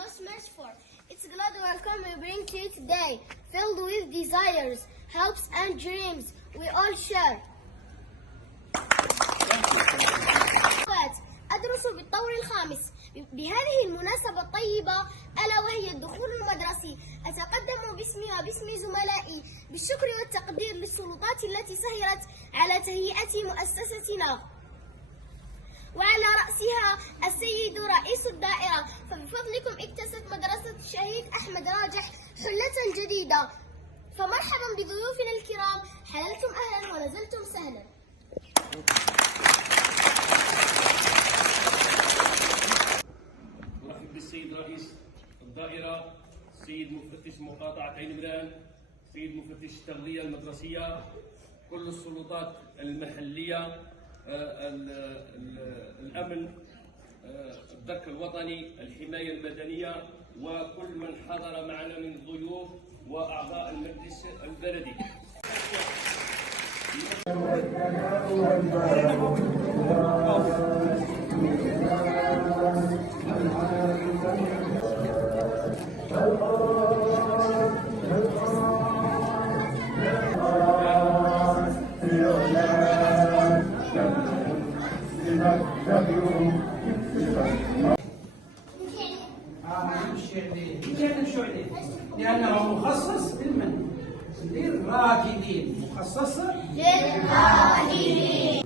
most merciful. It's glad welcome we bring to you today, filled with desires, hopes and dreams we all share. أدرس بالطور الخامس. بهذه المناسبة الطيبة ألا وهي الدخول المدرسي، أتقدم باسمي وباسم زملائي بالشكر والتقدير للسلطات التي سهرت على تهيئة مؤسستنا، وعلى رأسها السيد رئيس الدائرة. فبفضلكم اكتست مدرسة الشهيد أحمد راجح حلة جديدة، فمرحبا بضيوفنا الكرام، حللتم أهلا ونزلتم سهلا. نرحب بالسيد رئيس الدائرة، السيد مفتش مقاطعة عين مران، السيد مفتش التغذية المدرسية، كل السلطات المحلية، الأمن، الدرك الوطني، الحماية المدنية، وكل من حضر معنا من ضيوف وأعضاء المجلس البلدي. لأنه مخصص للراكدين، مخصص للراكدين.